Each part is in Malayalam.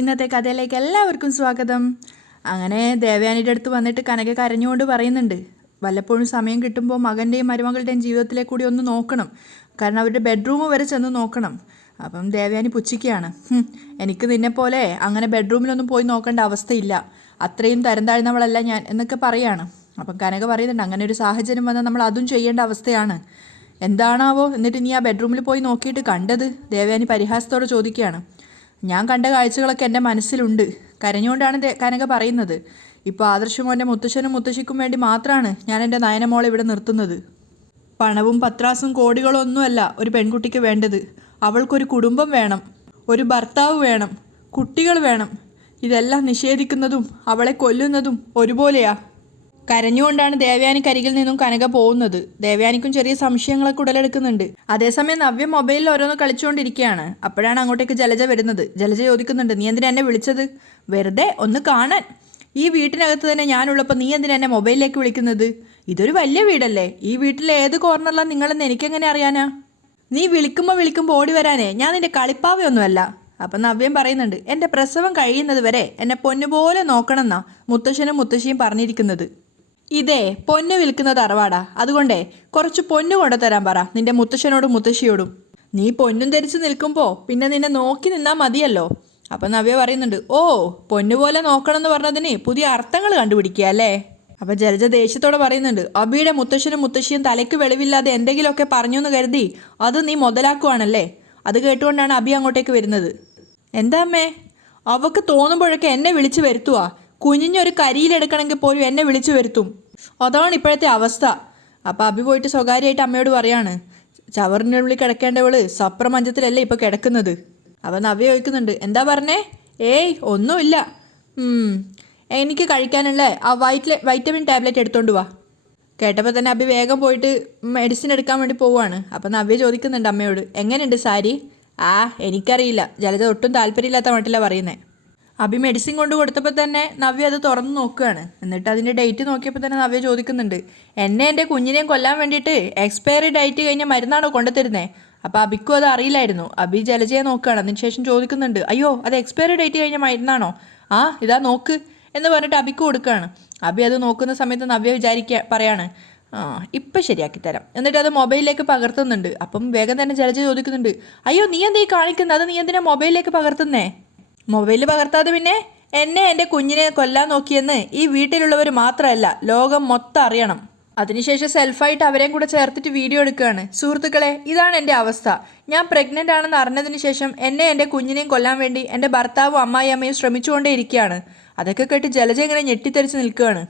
ഇന്നത്തെ കഥയിലേക്ക് എല്ലാവർക്കും സ്വാഗതം. അങ്ങനെ ദേവയാനിയുടെ അടുത്ത് വന്നിട്ട് കനക കരഞ്ഞുകൊണ്ട് പറയുന്നുണ്ട്, വല്ലപ്പോഴും സമയം കിട്ടുമ്പോൾ മകൻ്റെയും മരുമകളുടെയും ജീവിതത്തിലെ കൂടി ഒന്ന് നോക്കണം, കാരണം അവരുടെ ബെഡ്റൂം വരെ ചെന്ന് നോക്കണം. അപ്പം ദേവയാനി പുച്ഛിക്കുകയാണ്, എനിക്ക് നിന്നെപ്പോലെ അങ്ങനെ ബെഡ്റൂമിലൊന്നും പോയി നോക്കേണ്ട അവസ്ഥയില്ല, അത്രയും തരം താഴ്ന്നവളല്ല ഞാൻ എന്നൊക്കെ പറയാണ്. അപ്പം കനക പറയുന്നുണ്ട്, അങ്ങനെ ഒരു സാഹചര്യം വന്നാൽ നമ്മൾ അതും ചെയ്യേണ്ട അവസ്ഥയാണ്. എന്താണാവോ എന്നിട്ട് നീ ആ ബെഡ്റൂമിൽ പോയി നോക്കിയിട്ട് കണ്ടത്? ദേവയാനി പരിഹാസത്തോടെ ചോദിക്കുകയാണ്. ഞാൻ കണ്ട കാഴ്ചകളൊക്കെ എൻ്റെ മനസ്സിലുണ്ട്. കരഞ്ഞുകൊണ്ടാണ് കനക പറയുന്നത്. ഇപ്പോൾ ആദർശമോൻ്റെ മുത്തശ്ശനും മുത്തശ്ശിക്കും വേണ്ടി മാത്രമാണ് ഞാൻ എൻ്റെ നയനമോളെ ഇവിടെ നിർത്തുന്നത്. പണവും പത്രാസും കോടികളും ഒന്നുമല്ല ഒരു പെൺകുട്ടിക്ക് വേണ്ടത്. അവൾക്കൊരു കുടുംബം വേണം, ഒരു ഭർത്താവ് വേണം, കുട്ടികൾ വേണം. ഇതെല്ലാം നിഷേധിക്കുന്നതും അവളെ കൊല്ലുന്നതും ഒരുപോലെയാ. കരഞ്ഞുകൊണ്ടാണ് ദേവയാനിക്കരികിൽ നിന്നും കനക പോകുന്നത്. ദേവയാനിക്കും ചെറിയ സംശയങ്ങളൊക്കെ ഉടലെടുക്കുന്നുണ്ട്. അതേസമയം നവ്യ മൊബൈലിൽ ഓരോന്ന് കളിച്ചുകൊണ്ടിരിക്കുകയാണ്. അപ്പോഴാണ് അങ്ങോട്ടേക്ക് ജലജ വരുന്നത്. ജലജ ചോദിക്കുന്നുണ്ട്, നീ എന്തിനാ എന്നെ വിളിച്ചത്? വെറുതെ ഒന്ന് കാണാൻ. ഈ വീട്ടിനകത്ത് തന്നെ ഞാനുള്ളപ്പോൾ നീ എന്തിനാ എന്നെ മൊബൈലിലേക്ക് വിളിക്കുന്നത്? ഇതൊരു വലിയ വീടല്ലേ, ഈ വീട്ടിലെ ഏത് കോർണറിലാണ് നിങ്ങളെന്ന് എനിക്കെങ്ങനെ അറിയാനാ? നീ വിളിക്കുമ്പോൾ ഓടി വരാനേ ഞാൻ നിന്റെ കളിപ്പാവയൊന്നുമല്ല. അപ്പം നവ്യം പറയുന്നുണ്ട്, എൻ്റെ പ്രസവം കഴിയുന്നത് വരെ എന്നെ പൊന്നുപോലെ നോക്കണമെന്നാ മുത്തശ്ശനും മുത്തശ്ശിയും പറഞ്ഞിരിക്കുന്നത്. ഇതേ പൊന്നു വിൽക്കുന്ന തറവാടാ, അതുകൊണ്ടേ കുറച്ച് പൊന്നു കൊണ്ടുതരാൻ പറ നിന്റെ മുത്തശ്ശനോടും മുത്തശ്ശിയോടും. നീ പൊന്നും ധരിച്ച് നിൽക്കുമ്പോൾ പിന്നെ നിന്നെ നോക്കി നിന്നാൽ മതിയല്ലോ. അപ്പം നവ്യ പറയുന്നുണ്ട്, ഓ പൊന്നുപോലെ നോക്കണം എന്ന് പറഞ്ഞതിന് പുതിയ അർത്ഥങ്ങൾ കണ്ടുപിടിക്കുക അല്ലേ? അപ്പം ജലജ ദേഷ്യത്തോടെ പറയുന്നുണ്ട്, അബിയുടെ മുത്തശ്ശനും മുത്തശ്ശിയും തലയ്ക്ക് വെളിവില്ലാതെ എന്തെങ്കിലുമൊക്കെ പറഞ്ഞു എന്ന് കരുതി അത് നീ മുതലാക്കുവാണല്ലേ? അത് കേട്ടുകൊണ്ടാണ് അബി അങ്ങോട്ടേക്ക് വരുന്നത്. എന്താ അമ്മേ? അവക്ക് തോന്നുമ്പോഴൊക്കെ എന്നെ വിളിച്ചു വരുത്തുവാ. കുഞ്ഞിഞ്ഞൊരു കരിയിലെടുക്കണമെങ്കിൽ പോലും എന്നെ വിളിച്ചു വരുത്തും. അതാണ് ഇപ്പോഴത്തെ അവസ്ഥ. അപ്പം അബി പോയിട്ട് സ്വകാര്യമായിട്ട് അമ്മയോട് പറയാണ്, ചവറിനുള്ളിൽ കിടക്കേണ്ടവള് സപ്രമഞ്ചത്തിലല്ലേ ഇപ്പോൾ കിടക്കുന്നത്. അപ്പം നവ്യ ചോദിക്കുന്നുണ്ട്, എന്താ പറഞ്ഞേ? ഏയ് ഒന്നുമില്ല. എനിക്ക് കഴിക്കാനുള്ള ആ വൈറ്റമിൻ ടാബ്ലറ്റ് എടുത്തോണ്ട് വാ. കേട്ടപ്പോൾ തന്നെ അബി വേഗം പോയിട്ട് മെഡിസിൻ എടുക്കാൻ വേണ്ടി പോവുകയാണ്. അപ്പം നവ്യ ചോദിക്കുന്നുണ്ട് അമ്മയോട്, എങ്ങനെയുണ്ട് സാരി? എനിക്കറിയില്ല. ജലജ ഒട്ടും താല്പര്യമില്ലാത്ത മട്ടിലാണ് പറയുന്നത്. അബി മെഡിസിൻ കൊണ്ട് കൊടുത്തപ്പോൾ തന്നെ നവ്യ അത് തുറന്ന് നോക്കുകയാണ്. എന്നിട്ട് അതിൻ്റെ ഡേറ്റ് നോക്കിയപ്പോൾ തന്നെ നവ്യ ചോദിക്കുന്നുണ്ട്, എന്നെ എൻ്റെ കുഞ്ഞിനെയും കൊല്ലാൻ വേണ്ടിയിട്ട് എക്സ്പയറി ഡേറ്റ് കഴിഞ്ഞ മരുന്നാണോ കൊണ്ടുതരുന്നത്? അപ്പോൾ അബിക്കും അത് അറിയില്ലായിരുന്നു. അബി ജലജയെ നോക്കുകയാണ്. അതിനുശേഷം ചോദിക്കുന്നുണ്ട്, അയ്യോ അത് എക്സ്പയറി ഡേറ്റ് കഴിഞ്ഞ മരുന്നാണോ? ഇതാ നോക്ക് എന്ന് പറഞ്ഞിട്ട് അബിക്ക് കൊടുക്കുകയാണ്. അബി അത് നോക്കുന്ന സമയത്ത് നവ്യ പറയാണ്, ഇപ്പം ശരിയാക്കി തരാം. എന്നിട്ട് അത് മൊബൈലിലേക്ക് പകർത്തുന്നുണ്ട്. അപ്പം വേഗം തന്നെ ജലജ ചോദിക്കുന്നുണ്ട്, അയ്യോ നീ എന്താ ഈ കാണിക്കുന്നത്? അത് നീ എന്തിനാ മൊബൈലിലേക്ക് പകർത്തുന്നേ? മൊബൈലിൽ പകർത്താതെ പിന്നെ എന്നെ എൻ്റെ കുഞ്ഞിനെ കൊല്ലാൻ നോക്കിയെന്ന് ഈ വീട്ടിലുള്ളവർ മാത്രമല്ല ലോകം മൊത്തം അറിയണം. അതിനുശേഷം സെൽഫായിട്ട് അവരെയും കൂടെ ചേർത്തിട്ട് വീഡിയോ എടുക്കുകയാണ്. സുഹൃത്തുക്കളെ, ഇതാണ് എൻ്റെ അവസ്ഥ. ഞാൻ പ്രഗ്നൻ്റ് ആണെന്ന് അറിഞ്ഞതിന് ശേഷം എന്നെ എൻ്റെ കുഞ്ഞിനെയും കൊല്ലാൻ വേണ്ടി എൻ്റെ ഭർത്താവും അമ്മായിയമ്മയും ശ്രമിച്ചുകൊണ്ടേ ഇരിക്കുകയാണ്. അതൊക്കെ കേട്ട് ജലജ ഇങ്ങനെ ഞെട്ടിത്തെറിച്ച് നിൽക്കുകയാണ്.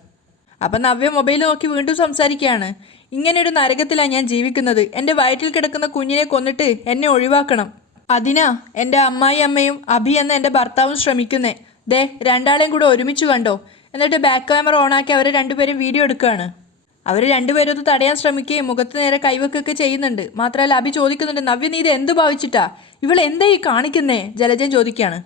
അപ്പം നവ്യ മൊബൈൽ നോക്കി വീണ്ടും സംസാരിക്കുകയാണ്, ഇങ്ങനെയൊരു നരകത്തിലാണ് ഞാൻ ജീവിക്കുന്നത്. എൻ്റെ വയറ്റിൽ കിടക്കുന്ന കുഞ്ഞിനെ കൊന്നിട്ട് എന്നെ ഒഴിവാക്കണം. അതിനാ എൻ്റെ അമ്മായി അമ്മയും അഭി എന്ന എൻ്റെ ഭർത്താവും ശ്രമിക്കുന്നേ. ദേ രണ്ടാളെയും കൂടെ ഒരുമിച്ച് കണ്ടോ? എന്നിട്ട് ബാക്ക് ക്യാമറ ഓണാക്കി അവർ രണ്ടുപേരും വീഡിയോ എടുക്കുകയാണ്. അവർ രണ്ടുപേരും അത് തടയാൻ ശ്രമിക്കുകയും മുഖത്ത് നേരെ കൈവെക്കുകയൊക്കെ ചെയ്യുന്നുണ്ട്. മാത്രമല്ല അഭി ചോദിക്കുന്നുണ്ട്, നവ്യ നീ ഇത് എന്ത് ഭാവിച്ചിട്ടാ? ഇവളെന്താ ഈ കാണിക്കുന്നേ? ജലജൻ ചോദിക്കുകയാണ്.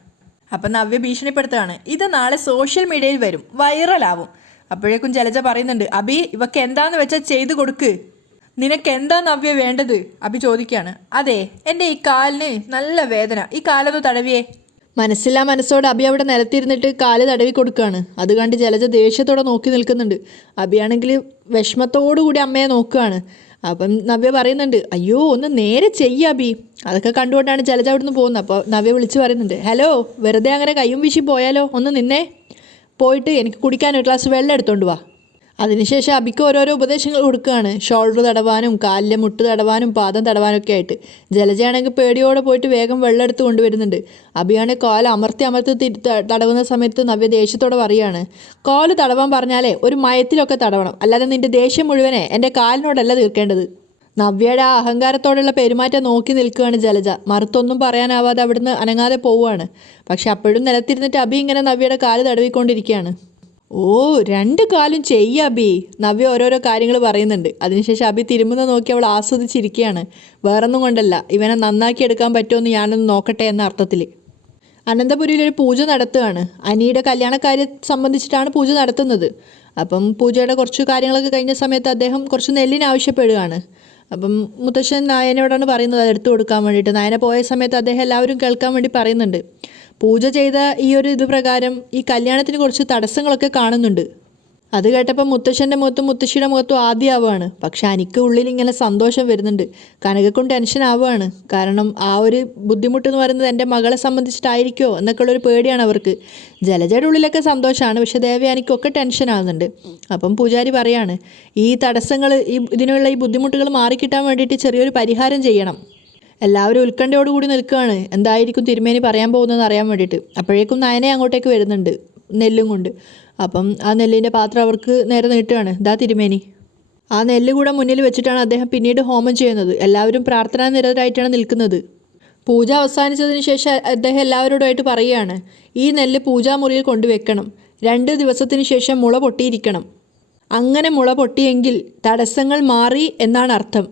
അപ്പം നവ്യ ഭീഷണിപ്പെടുത്തുകയാണ്, ഇത് നാളെ സോഷ്യൽ മീഡിയയിൽ വരും, വൈറലാവും. അപ്പോഴേക്കും ജലജ പറയുന്നുണ്ട്, അഭി ഇവക്ക് എന്താന്ന് വെച്ചാൽ ചെയ്തു കൊടുക്ക്. നിനക്കെന്താ നവ്യ വേണ്ടത്? അഭി ചോദിക്കുകയാണ്. അതെ, എൻ്റെ ഈ കാലിന് നല്ല വേദന, ഈ കാലൊന്ന് തടവിയേ. മനസ്സില്ലാ മനസ്സോടെ അഭി അവിടെ നിലത്തിരുന്നിട്ട് കാല് തടവി കൊടുക്കുകയാണ്. അത് കണ്ട് ജലജ ദേഷ്യത്തോടെ നോക്കി നിൽക്കുന്നുണ്ട്. അഭിയാണെങ്കിൽ വിഷമത്തോടുകൂടി അമ്മയെ നോക്കുകയാണ്. അപ്പം നവ്യ പറയുന്നുണ്ട്, അയ്യോ ഒന്ന് നേരെ ചെയ്യ അഭി. അതൊക്കെ കണ്ടുകൊണ്ടാണ് ജലജ അവിടുന്ന് പോകുന്നത്. അപ്പോൾ നവ്യ വിളിച്ച് പറയുന്നുണ്ട്, ഹലോ വെറുതെ അങ്ങനെ കയ്യും വീശി പോയാലോ? ഒന്ന് നിന്നേ, പോയിട്ട് എനിക്ക് കുടിക്കാൻ ഒരു ഗ്ലാസ് വെള്ളം എടുത്തോണ്ട് വാ. അതിനുശേഷം അബിക്ക് ഓരോരോ ഉപദേശങ്ങൾ കൊടുക്കുകയാണ്. ഷോൾഡർ തടവാനും കാലിലെ മുട്ട് തടവാനും പാദം തടവാനും ഒക്കെ ആയിട്ട്. ജലജയാണെങ്കിൽ പേടിയോടെ പോയിട്ട് വേഗം വെള്ളം എടുത്ത് കൊണ്ടുവരുന്നുണ്ട്. അബിയാണെങ്കിൽ കാല് അമർത്തി തടവുന്ന സമയത്ത് നവ്യ ദേഷ്യത്തോടെ പറയുകയാണ്, കാല് തടവാൻ പറഞ്ഞാലേ ഒരു മയത്തിലൊക്കെ തടവണം, അല്ലാതെ നിന്റെ ദേഷ്യം മുഴുവനെ എൻ്റെ കാലിനോടല്ല തീർക്കേണ്ടത്. നവ്യയുടെ ആ അഹങ്കാരത്തോടുള്ള പെരുമാറ്റം നോക്കി നിൽക്കുകയാണ് ജലജ. മറുത്തൊന്നും പറയാനാവാതെ അവിടുന്ന് അനങ്ങാതെ പോവുകയാണ്. പക്ഷെ അപ്പോഴും നിലത്തിരുന്നിട്ട് അബി ഇങ്ങനെ നവ്യയുടെ കാല് തടവിക്കൊണ്ടിരിക്കുകയാണ്. രണ്ട് കാലും ചെയ്യ അബി. നവ്യ ഓരോരോ കാര്യങ്ങൾ പറയുന്നുണ്ട്. അതിനുശേഷം അബി തിരുമുന്ന നോക്കി അവൾ ആസ്വദിച്ചിരിക്കുകയാണ്. വേറൊന്നും കൊണ്ടല്ല, ഇവനെ നന്നാക്കി എടുക്കാൻ പറ്റുമെന്ന് ഞാനൊന്ന് നോക്കട്ടെ എന്ന അർത്ഥത്തിൽ. അനന്തപുരിയിൽ ഒരു പൂജ നടത്തുകയാണ്. അനിയുടെ കല്യാണക്കാര്യം സംബന്ധിച്ചിട്ടാണ് പൂജ നടത്തുന്നത്. അപ്പം പൂജയുടെ കുറച്ച് കാര്യങ്ങളൊക്കെ കഴിഞ്ഞ സമയത്ത് അദ്ദേഹം കുറച്ച് നെല്ലിന് ആവശ്യപ്പെടുകയാണ്. അപ്പം മുത്തശ്ശൻ നായനോടാണ് പറയുന്നത് അത് എടുത്തു കൊടുക്കാൻ വേണ്ടിയിട്ട്. നായന പോയ സമയത്ത് അദ്ദേഹം എല്ലാവരും കേൾക്കാൻ വേണ്ടി പറയുന്നുണ്ട്. പൂജ ചെയ്ത ഈ ഒരു ഇത് പ്രകാരം ഈ കല്യാണത്തിന് കുറച്ച് തടസ്സങ്ങളൊക്കെ കാണുന്നുണ്ട്. അത് കേട്ടപ്പോൾ മുത്തശ്ശൻ്റെ മുഖത്തും മുത്തശ്ശിയുടെ മുഖത്തും ആദ്യമാവുകയാണ്. പക്ഷെ എനിക്ക് ഉള്ളിൽ ഇങ്ങനെ സന്തോഷം വരുന്നുണ്ട്. കനകക്കും ടെൻഷൻ ആവുകയാണ്. കാരണം ആ ഒരു ബുദ്ധിമുട്ടെന്ന് പറയുന്നത് എൻ്റെ മകളെ സംബന്ധിച്ചിട്ടായിരിക്കുമോ എന്നൊക്കെയുള്ളൊരു പേടിയാണ് അവർക്ക്. ജലജയുടെ ഉള്ളിലൊക്കെ സന്തോഷമാണ്, പക്ഷെ ദേവയാനിക്കൊക്കെ ടെൻഷൻ ആവുന്നുണ്ട്. അപ്പം പൂജാരി പറയാണ്, ഈ തടസ്സങ്ങൾ ഇതിനുള്ള ഈ ബുദ്ധിമുട്ടുകൾ മാറിക്കിട്ടാൻ വേണ്ടിയിട്ട് ചെറിയൊരു പരിഹാരം ചെയ്യണം. എല്ലാവരും ഉത്കണ്ഠയോടുകൂടി നിൽക്കുകയാണ്, എന്തായിരിക്കും തിരുമേനി പറയാൻ പോകുന്നതെന്ന് അറിയാൻ വേണ്ടിയിട്ട്. അപ്പോഴേക്കും നയനെ അങ്ങോട്ടേക്ക് വരുന്നുണ്ട് നെല്ലും കൊണ്ട്. അപ്പം ആ നെല്ലിൻ്റെ പാത്രം അവർക്ക് നേരെ നീട്ടുകയാണ്. ഇതാ തിരുമേനി. ആ നെല്ല് കൂടെ മുന്നിൽ വെച്ചിട്ടാണ് അദ്ദേഹം പിന്നീട് ഹോമം ചെയ്യുന്നത്. എല്ലാവരും പ്രാർത്ഥനാ നിരതരായിട്ടാണ് നിൽക്കുന്നത്. പൂജ അവസാനിച്ചതിന് ശേഷം അദ്ദേഹം എല്ലാവരോടുമായിട്ട് പറയുകയാണ്, ഈ നെല്ല് പൂജാമുറിയിൽ കൊണ്ടുവെക്കണം. 2 ദിവസത്തിന് ശേഷം മുള പൊട്ടിയിരിക്കണം. അങ്ങനെ മുള പൊട്ടിയെങ്കിൽ തടസ്സങ്ങൾ മാറി എന്നാണ് അർത്ഥം.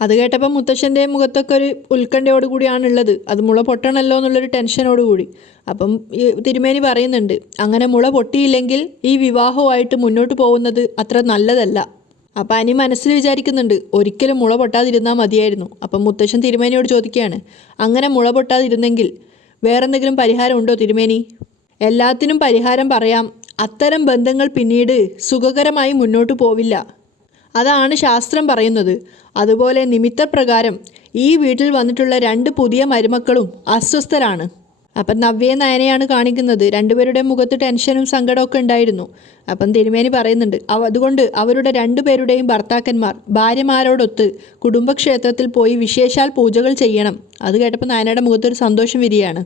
അത് കേട്ടപ്പോൾ മുത്തശ്ശൻ്റെ മുഖത്തൊക്കെ ഒരു ഉത്കണ്ഠയോടുകൂടിയാണുള്ളത്. അത് മുള പൊട്ടണമല്ലോ എന്നുള്ളൊരു ടെൻഷനോടുകൂടി. അപ്പം ഈ തിരുമേനി പറയുന്നുണ്ട്, അങ്ങനെ മുള പൊട്ടിയില്ലെങ്കിൽ ഈ വിവാഹവുമായിട്ട് മുന്നോട്ട് പോകുന്നത് അത്ര നല്ലതല്ല. അപ്പം അനി മനസ്സിൽ വിചാരിക്കുന്നുണ്ട്, ഒരിക്കലും മുള പൊട്ടാതിരുന്നാൽ മതിയായിരുന്നു. അപ്പം മുത്തശ്ശൻ തിരുമേനിയോട് ചോദിക്കുകയാണ്, അങ്ങനെ മുള പൊട്ടാതിരുന്നെങ്കിൽ വേറെന്തെങ്കിലും പരിഹാരം ഉണ്ടോ തിരുമേനി? എല്ലാത്തിനും പരിഹാരം പറയാം. അത്തരം ബന്ധങ്ങൾ പിന്നീട് സുഖകരമായി മുന്നോട്ട് പോവില്ല. അതാണ് ശാസ്ത്രം പറയുന്നത്. അതുപോലെ നിമിത്തപ്രകാരം ഈ വീട്ടിൽ വന്നിട്ടുള്ള 2 പുതിയ മരുമക്കളും അസ്വസ്ഥരാണ്. അപ്പം നവ്യയെ നയനെയാണ് കാണിക്കുന്നത്. രണ്ടുപേരുടെ മുഖത്ത് ടെൻഷനും സങ്കടമൊക്കെ ഉണ്ടായിരുന്നു. അപ്പം തിരുമേനി പറയുന്നുണ്ട്, അതുകൊണ്ട് അവരുടെ 2 പേരുടെയും ഭർത്താക്കന്മാർ ഭാര്യമാരോടൊത്ത് കുടുംബക്ഷേത്രത്തിൽ പോയി വിശേഷാൽ പൂജകൾ ചെയ്യണം. അത് കേട്ടപ്പോൾ നയനയുടെ മുഖത്തൊരു സന്തോഷം വിരിയാണ്.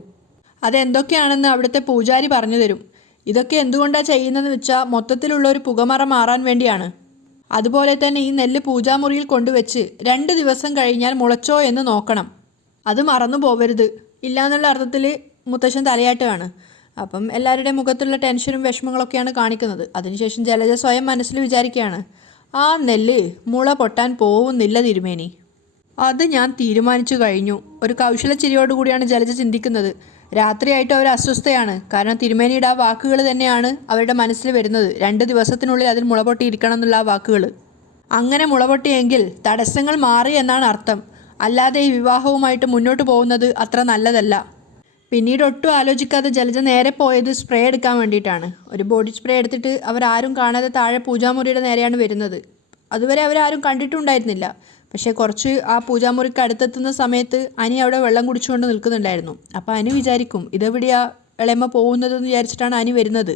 അതെന്തൊക്കെയാണെന്ന് അവിടുത്തെ പൂജാരി പറഞ്ഞു തരും. ഇതൊക്കെ എന്തുകൊണ്ടാണ് ചെയ്യുന്നതെന്ന് വെച്ചാൽ മൊത്തത്തിലുള്ള ഒരു പുകമറ മാറാൻ വേണ്ടിയാണ്. അതുപോലെ തന്നെ ഈ നെല്ല് പൂജാമുറിയിൽ കൊണ്ടുവച്ച് 2 ദിവസം കഴിഞ്ഞാൽ മുളച്ചോ എന്ന് നോക്കണം. അത് മറന്നു പോവരുത്. ഇല്ലയെന്നുള്ള അർത്ഥത്തിൽ മുത്തശ്ശൻ തലയാട്ടുകയാണ്. അപ്പം എല്ലാവരുടെയും മുഖത്തുള്ള ടെൻഷനും വിഷമങ്ങളൊക്കെയാണ് കാണിക്കുന്നത്. അതിനുശേഷം ജലജ സ്വയം മനസ്സിൽ വിചാരിക്കുകയാണ്, ആ നെല്ല് മുള പൊട്ടാൻ പോവുന്നില്ല തിരുമേനി. അത് ഞാൻ തീരുമാനിച്ചു കഴിഞ്ഞു. ഒരു കൗശലച്ചിരിയോടുകൂടിയാണ് ജലജ ചിന്തിക്കുന്നത്. രാത്രിയായിട്ട് അവർ അസ്വസ്ഥയാണ്. കാരണം തിരുമേനിയുടെ ആ വാക്കുകൾ തന്നെയാണ് അവരുടെ മനസ്സിൽ വരുന്നത്. 2 ദിവസത്തിനുള്ളിൽ അതിൽ മുളപൊട്ടിയിരിക്കണം എന്നുള്ള ആ വാക്കുകൾ. അങ്ങനെ മുളപൊട്ടിയെങ്കിൽ തടസ്സങ്ങൾ മാറി എന്നാണ് അർത്ഥം. അല്ലാതെ ഈ വിവാഹവുമായിട്ട് മുന്നോട്ട് പോകുന്നത് അത്ര നല്ലതല്ല. പിന്നീട് ഒട്ടും ആലോചിക്കാതെ ജലജ നേരെ പോയത് സ്പ്രേ എടുക്കാൻ വേണ്ടിയിട്ടാണ്. ഒരു ബോഡി സ്പ്രേ എടുത്തിട്ട് അവരാരും കാണാതെ താഴെ പൂജാമുറിയുടെ നേരെയാണ് വരുന്നത്. അതുവരെ അവരാരും കണ്ടിട്ടുണ്ടായിരുന്നില്ല. പക്ഷേ കുറച്ച് ആ പൂജാമുറിക്ക് അടുത്തെത്തുന്ന സമയത്ത് അനി അവിടെ വെള്ളം കുടിച്ചുകൊണ്ട് നിൽക്കുന്നുണ്ടായിരുന്നു. അപ്പോൾ അനി വിചാരിക്കും, ഇതെവിടെയാ ഇളയമ്മ പോകുന്നതെന്ന് വിചാരിച്ചിട്ടാണ് അനി വരുന്നത്.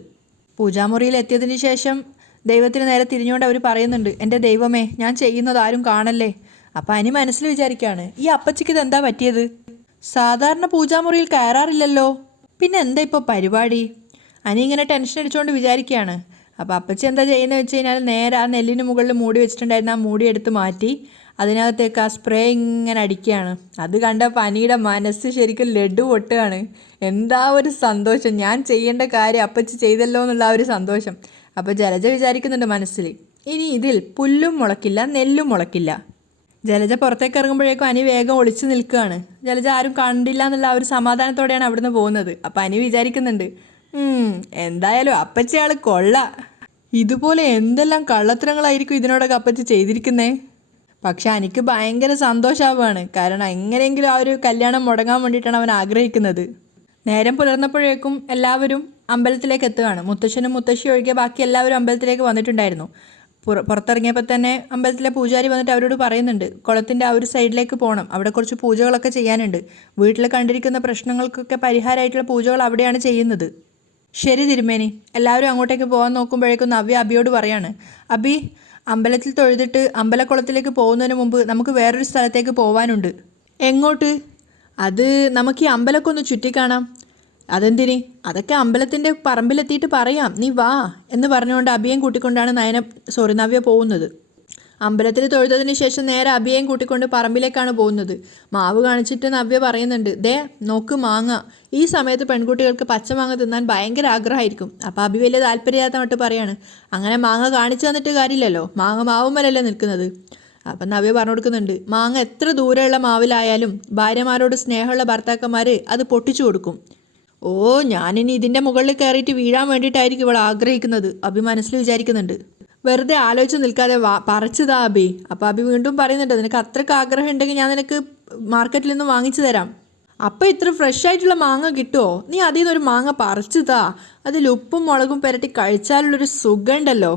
പൂജാമുറിയിൽ എത്തിയതിന് ശേഷം ദൈവത്തിന് നേരെ തിരിഞ്ഞുകൊണ്ട് അവർ പറയുന്നുണ്ട്, എൻ്റെ ദൈവമേ, ഞാൻ ചെയ്യുന്നത് ആരും കാണല്ലേ. അപ്പോൾ അനി മനസ്സിൽ വിചാരിക്കുകയാണ്, ഈ അപ്പച്ചിക്ക് ഇതെന്താ പറ്റിയത്? സാധാരണ പൂജാമുറിയിൽ കയറാറില്ലല്ലോ, പിന്നെ എന്താ ഇപ്പോൾ പരിപാടി? അനി ഇങ്ങനെ ടെൻഷൻ അടിച്ചുകൊണ്ട് വിചാരിക്കുകയാണ്. അപ്പോൾ അപ്പച്ചി എന്താ ചെയ്യുന്നത് വെച്ച് കഴിഞ്ഞാൽ നേരെ ആ നെല്ലിന് മുകളിൽ മൂടി വെച്ചിട്ടുണ്ടായിരുന്ന ആ മൂടി എടുത്ത് മാറ്റി അതിനകത്തേക്ക് ആ സ്പ്രേ ഇങ്ങനെ അടിക്കുകയാണ്. അത് കണ്ട പനിയുടെ മനസ്സ് ശരിക്കും ലഡു പൊട്ടുകയാണ്. എന്താ ഒരു സന്തോഷം, ഞാൻ ചെയ്യേണ്ട കാര്യം അപ്പച്ചി ചെയ്തല്ലോ എന്നുള്ള ആ ഒരു സന്തോഷം. അപ്പോൾ ജലജ വിചാരിക്കുന്നുണ്ട് മനസ്സിൽ, ഇനി ഇതിൽ പുല്ലും മുളക്കില്ല നെല്ലും മുളക്കില്ല. ജലജ പുറത്തേക്ക് ഇറങ്ങുമ്പോഴേക്കും അനി വേഗം ഒളിച്ചു നിൽക്കുകയാണ്. ജലജ ആരും കണ്ടില്ല എന്നുള്ള ആ ഒരു സമാധാനത്തോടെയാണ് അവിടുന്ന് പോകുന്നത്. അപ്പം അനി വിചാരിക്കുന്നുണ്ട്, എന്തായാലും അപ്പച്ചി ആൾ കൊള്ള. ഇതുപോലെ എന്തെല്ലാം കള്ളത്തരങ്ങളായിരിക്കും ഇതിനോടൊക്കെ അപ്പച്ചി ചെയ്തിരിക്കുന്നേ. പക്ഷെ എനിക്ക് ഭയങ്കര സന്തോഷമാവുകയാണ്. കാരണം എങ്ങനെയെങ്കിലും ആ ഒരു കല്യാണം മുടങ്ങാൻ വേണ്ടിയിട്ടാണ് അവൻ ആഗ്രഹിക്കുന്നത്. നേരം പുലർന്നപ്പോഴേക്കും എല്ലാവരും അമ്പലത്തിലേക്ക് എത്തുകയാണ്. മുത്തശ്ശനും മുത്തശ്ശി ഒഴികെ ബാക്കി എല്ലാവരും അമ്പലത്തിലേക്ക് വന്നിട്ടുണ്ടായിരുന്നു. പുറത്തിറങ്ങിയപ്പോൾ തന്നെ അമ്പലത്തിലെ പൂജാരി വന്നിട്ട് അവരോട് പറയുന്നുണ്ട്, കുളത്തിൻ്റെ ആ ഒരു സൈഡിലേക്ക് പോകണം, അവിടെ കുറച്ച് പൂജകളൊക്കെ ചെയ്യാനുണ്ട്. വീട്ടിൽ കണ്ടിരിക്കുന്ന പ്രശ്നങ്ങൾക്കൊക്കെ പരിഹാരമായിട്ടുള്ള പൂജകൾ അവിടെയാണ് ചെയ്യുന്നത്. ശരി തിരുമേനി. എല്ലാവരും അങ്ങോട്ടേക്ക് പോകാൻ നോക്കുമ്പോഴേക്കും നവ്യ അബിയോട് പറയാണ്, അബി, അമ്പലത്തിൽ തൊഴുതിട്ട് അമ്പലക്കുളത്തിലേക്ക് പോകുന്നതിന് മുമ്പ് നമുക്ക് വേറൊരു സ്ഥലത്തേക്ക് പോകാനുണ്ട്. എങ്ങോട്ട്? അത് നമുക്ക് ഈ അമ്പലമൊക്കെ ഒന്ന് ചുറ്റിക്കാണാം. അതെന്തിന്? അതൊക്കെ അമ്പലത്തിൻ്റെ പറമ്പിലെത്തിയിട്ട് പറയാം, നീ വാ എന്ന് പറഞ്ഞുകൊണ്ട് അബിയേയും കൂട്ടിക്കൊണ്ടാണ് നവ്യ പോകുന്നത്. അമ്പലത്തിൽ തൊഴുതതിന് ശേഷം നേരെ അബിയേയും കൂട്ടിക്കൊണ്ട് പറമ്പിലേക്കാണ് പോകുന്നത്. മാവ് കാണിച്ചിട്ട് നവ്യ പറയുന്നുണ്ട്, ദേ നോക്ക് മാങ്ങ. ഈ സമയത്ത് പെൺകുട്ടികൾക്ക് പച്ചമാങ്ങ തിന്നാൻ ഭയങ്കര ആഗ്രഹമായിരിക്കും. അപ്പോൾ അബി വലിയ താല്പര്യമില്ലാത്ത മട്ട് പറയാണ്, അങ്ങനെ മാങ്ങ കാണിച്ചു തന്നിട്ട് കാര്യമില്ലല്ലോ, മാങ്ങ മാവുമ്മലല്ലേ നിൽക്കുന്നത്. അപ്പം നവ്യ പറഞ്ഞു കൊടുക്കുന്നുണ്ട്, മാങ്ങ എത്ര ദൂരെയുള്ള മാവിലായാലും ഭാര്യമാരോട് സ്നേഹമുള്ള ഭർത്താക്കന്മാർ അത് പൊട്ടിച്ചു കൊടുക്കും. ഓ, ഞാനിനി ഇതിൻ്റെ മുകളിൽ കയറിയിട്ട് വീഴാൻ വേണ്ടിയിട്ടായിരിക്കും ഇവൾ ആഗ്രഹിക്കുന്നത്, അബി മനസ്സിൽ വിചാരിക്കുന്നുണ്ട്. വെറുതെ ആലോചിച്ച് നിൽക്കാതെ പറിച്ചതാ അബി. അപ്പോൾ അബി വീണ്ടും പറയുന്നുണ്ട്, നിനക്ക് അത്രയ്ക്ക് ആഗ്രഹം ഉണ്ടെങ്കിൽ ഞാൻ നിനക്ക് മാർക്കറ്റിൽ നിന്ന് വാങ്ങിച്ചു തരാം. അപ്പം ഇത്ര ഫ്രഷ് ആയിട്ടുള്ള മാങ്ങ കിട്ടുമോ? നീ അതിൽ നിന്നൊരു മാങ്ങ പറിച്ചു താ. അതിൽ ഉപ്പും മുളകും പുരട്ടി കഴിച്ചാലുള്ളൊരു സുഖം ഉണ്ടല്ലോ.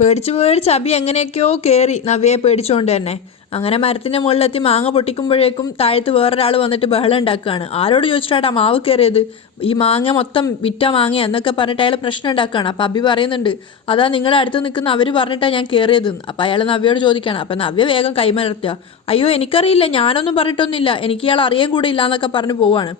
പേടിച്ച് പേടിച്ച് അബി എങ്ങനെയൊക്കെയോ കയറി നവ്യയെ പേടിച്ചുകൊണ്ട് തന്നെ. അങ്ങനെ മരത്തിൻ്റെ മുകളിലെത്തി മാങ്ങ പൊട്ടിക്കുമ്പോഴേക്കും താഴത്ത് വേറൊരാൾ വന്നിട്ട് ബഹളം ഉണ്ടാക്കുകയാണ്. ആരോട് ചോദിച്ചിട്ടാണ് മാവ് കയറിയത്? ഈ മാങ്ങ മൊത്തം വിറ്റ മാങ്ങ എന്നൊക്കെ പറഞ്ഞിട്ട് അയാൾ പ്രശ്നം ഉണ്ടാക്കുകയാണ്. അപ്പോൾ അബി പറയുന്നുണ്ട്, അതാ നിങ്ങളുടെ അടുത്ത് നിൽക്കുന്ന അവർ പറഞ്ഞിട്ടാണ് ഞാൻ കയറിയതെന്ന്. അപ്പോൾ അയാൾ നവ്യയോട് ചോദിക്കുകയാണ്. അപ്പോൾ നവ്യ വേഗം കൈമലർത്തുക. അയ്യോ എനിക്കറിയില്ല, ഞാനൊന്നും പറഞ്ഞിട്ടൊന്നുമില്ല, എനിക്ക് ഇയാൾ അറിയാൻ കൂടെ ഇല്ല എന്നൊക്കെ പറഞ്ഞ് പോവാണ്.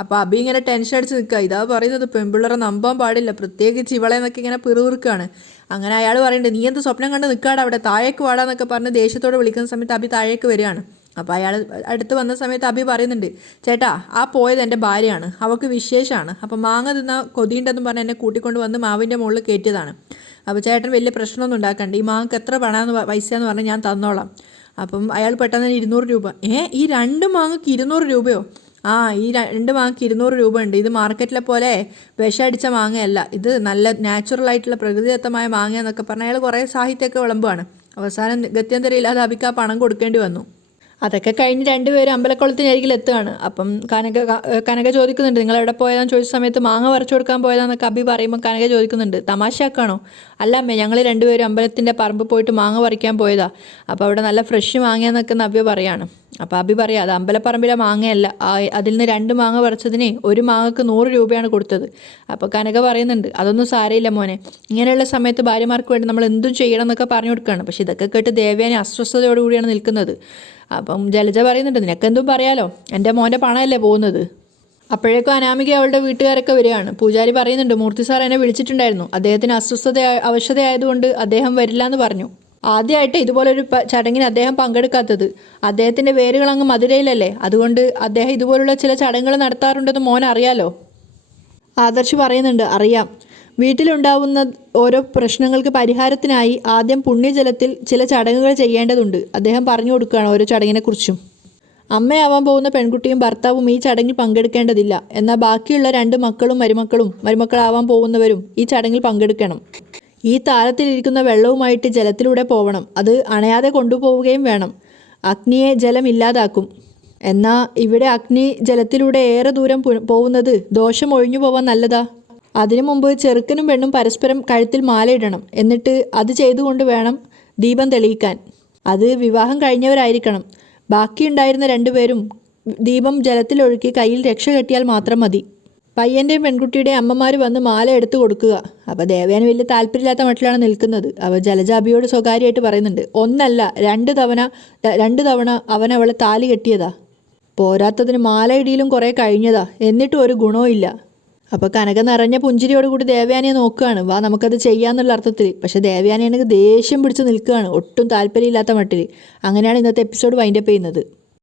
അപ്പോൾ അബി ഇങ്ങനെ ടെൻഷൻ അടിച്ച് നിൽക്കുക. ഇതാ പറയുന്നത് പെൺപിള്ളേരെ നമ്പാൻ പാടില്ല, പ്രത്യേകിച്ച് ഇവളെന്നൊക്കെ ഇങ്ങനെ പിറുപിറുക്കുകയാണ്. അങ്ങനെ അയാൾ പറയുന്നുണ്ട്, നീ എന്ത് സ്വപ്നം കണ്ട് നിൽക്കാടെ അവിടെ, താഴേക്ക് വാടാന്നൊക്കെ പറഞ്ഞ് ദേഷ്യത്തോടെ വിളിക്കുന്ന സമയത്ത് അബി താഴേക്ക് വരികയാണ്. അപ്പോൾ അയാൾ അടുത്ത് വന്ന സമയത്ത് അബി പറയുന്നുണ്ട്, ചേട്ടാ ആ പോയത് എൻ്റെ ഭാര്യയാണ്, അവൾക്ക് വിശേഷമാണ്, അപ്പോൾ മാങ്ങ തിന്നാൽ കൊതിയുണ്ടെന്ന് പറഞ്ഞ് എന്നെ കൂട്ടിക്കൊണ്ട് വന്ന് മാവിൻ്റെ മുകളിൽ കയറ്റിയതാണ്. അപ്പോൾ ചേട്ടൻ വലിയ പ്രശ്നമൊന്നും ഉണ്ടാക്കണ്ട, ഈ മാങ്ങക്ക് എത്ര പൈസ എന്ന് പറഞ്ഞാൽ ഞാൻ തന്നോളാം. അപ്പം അയാൾ പെട്ടെന്ന് 200 രൂപ. ഈ 2 മാങ്ങക്ക് 200 രൂപയോ? ഈ 2 മാങ്ങക്ക് 200 രൂപ ഉണ്ട്. ഇത് മാർക്കറ്റിലെ പോലെ വിഷമടിച്ച മാങ്ങയല്ല, ഇത് നല്ല നാച്ചുറൽ ആയിട്ടുള്ള പ്രകൃതിദത്തമായ മാങ്ങ എന്നൊക്കെ പറഞ്ഞാൽ അയാൾ കുറേ സാഹിത്യമൊക്കെ വിളമ്പുകയാണ്. അവസാനം ഗത്യന്തരമില്ലാതെ അബിക്ക് ആ പണം കൊടുക്കേണ്ടി വന്നു. അതൊക്കെ കഴിഞ്ഞ് രണ്ടുപേരും അമ്പലക്കുളത്തിനരികിൽ എത്തുകയാണ്. അപ്പം കനക ചോദിക്കുന്നുണ്ട്, നിങ്ങൾ എവിടെ പോയതാന്ന് ചോദിച്ച സമയത്ത് മാങ്ങ പറിച്ചു കൊടുക്കാൻ പോയതാന്നൊക്കെ അബി പറയുമ്പോൾ കനക ചോദിക്കുന്നുണ്ട്, തമാശയാക്കാണോ? അല്ല അമ്മേ, ഞങ്ങൾ രണ്ടുപേരും അമ്പലത്തിൻ്റെ പറമ്പ് പോയിട്ട് മാങ്ങ പറിക്കാൻ പോയതാ. അപ്പോൾ അവിടെ നല്ല ഫ്രഷ് മാങ്ങയെന്നൊക്കെ നവ്യ പറയാണ്. അപ്പോൾ അബി പറയാം, അത് അമ്പലപ്പറമ്പിലെ മാങ്ങയല്ല, അതിൽ നിന്ന് 2 മാങ്ങ പറിച്ചതിന് 1 മാങ്ങക്ക് 100 രൂപയാണ് കൊടുത്തത്. അപ്പോൾ കനക പറയുന്നുണ്ട്, അതൊന്നും സാരയില്ല മോനെ, ഇങ്ങനെയുള്ള സമയത്ത് ഭാര്യമാർക്ക് വേണ്ടി നമ്മൾ എന്തും ചെയ്യണം എന്നൊക്കെ പറഞ്ഞു കൊടുക്കുകയാണ്. പക്ഷെ ഇതൊക്കെ കേട്ട് ദേവയാനി അസ്വസ്ഥതയോടുകൂടിയാണ് നിൽക്കുന്നത്. അപ്പം ജലജ പറയുന്നുണ്ട്, നിനക്കെന്തും പറയാലോ, എൻ്റെ മോൻ്റെ പണമല്ലേ പോകുന്നത്. അപ്പോഴേക്കും അനാമിക അവളുടെ വീട്ടുകാരൊക്കെ വരികയാണ്. പൂജാരി പറയുന്നുണ്ട്, മൂർത്തി സാർ എന്നെ വിളിച്ചിട്ടുണ്ടായിരുന്നു, അദ്ദേഹത്തിന് അവശതയായതുകൊണ്ട് അദ്ദേഹം വരില്ല എന്ന് പറഞ്ഞു. ആദ്യമായിട്ട് ഇതുപോലൊരു ചടങ്ങിന് അദ്ദേഹം പങ്കെടുക്കാത്തത്. അദ്ദേഹത്തിൻ്റെ വേരുകൾ അങ്ങ് മധുരയിലല്ലേ, അതുകൊണ്ട് അദ്ദേഹം ഇതുപോലുള്ള ചില ചടങ്ങുകൾ നടത്താറുണ്ടെന്ന് മോൻ അറിയാലോ. ആദർശ് പറയുന്നുണ്ട്, അറിയാം. വീട്ടിലുണ്ടാവുന്ന ഓരോ പ്രശ്നങ്ങൾക്ക് പരിഹാരത്തിനായി ആദ്യം പുണ്യജലത്തിൽ ചില ചടങ്ങുകൾ ചെയ്യേണ്ടതുണ്ട്. അദ്ദേഹം പറഞ്ഞു കൊടുക്കുകയാണ് ഓരോ ചടങ്ങിനെക്കുറിച്ചും. അമ്മയാവാൻ പോകുന്ന പെൺകുട്ടിയും ഭർത്താവും ഈ ചടങ്ങിൽ പങ്കെടുക്കേണ്ടതില്ല. എന്നാൽ ബാക്കിയുള്ള 2 മക്കളും മരുമക്കളാവാൻ പോകുന്നവരും ഈ ചടങ്ങിൽ പങ്കെടുക്കണം. ഈ താരത്തിലിരിക്കുന്ന വെള്ളവുമായിട്ട് ജലത്തിലൂടെ പോവണം. അത് അണയാതെ കൊണ്ടുപോവുകയും വേണം. അഗ്നിയെ ജലം ഇല്ലാതാക്കും. എന്നാൽ ഇവിടെ അഗ്നി ജലത്തിലൂടെ ഏറെ ദൂരം പോകുന്നത് ദോഷം ഒഴിഞ്ഞു പോവാൻ നല്ലതാ. അതിനു മുമ്പ് ചെറുക്കനും പെണ്ണും പരസ്പരം കഴുത്തിൽ മാലയിടണം. എന്നിട്ട് അത് ചെയ്തുകൊണ്ട് വേണം ദീപം തെളിയിക്കാൻ. അത് വിവാഹം കഴിഞ്ഞവരായിരിക്കണം. ബാക്കിയുണ്ടായിരുന്ന 2 പേരും ദീപം ജലത്തിലൊഴുക്കി കയ്യിൽ രക്ഷ കെട്ടിയാൽ മാത്രം മതി. പയ്യൻ്റെയും പെൺകുട്ടിയുടെയും അമ്മമാർ വന്ന് മാല എടുത്തു കൊടുക്കുക. അപ്പോൾ ദേവയാനി വലിയ താല്പര്യമില്ലാത്ത മട്ടിലാണ് നിൽക്കുന്നത്. അപ്പോൾ ജലജ അബിയോട് സ്വകാര്യമായിട്ട് പറയുന്നുണ്ട്, 1 അല്ല 2 തവണ അവൻ അവളെ താലി കെട്ടിയതാ. പോരാത്തതിന് മാലയിടിയിലും കുറേ കഴിഞ്ഞതാ, എന്നിട്ടും ഒരു ഗുണവും ഇല്ല. അപ്പോൾ കനക നിറഞ്ഞ പുഞ്ചിരിയോടുകൂടി ദേവയാനിയെ നോക്കുകയാണ്, വാ നമുക്കത് ചെയ്യാന്നുള്ള അർത്ഥത്തിൽ. പക്ഷേ ദേവയാനി എനിക്ക് ദേഷ്യം പിടിച്ച് നിൽക്കുകയാണ്, ഒട്ടും താല്പര്യമില്ലാത്ത മട്ടിൽ. അങ്ങനെയാണ് ഇന്നത്തെ എപ്പിസോഡ് വൈൻഡപ്പ് ചെയ്യുന്നത്.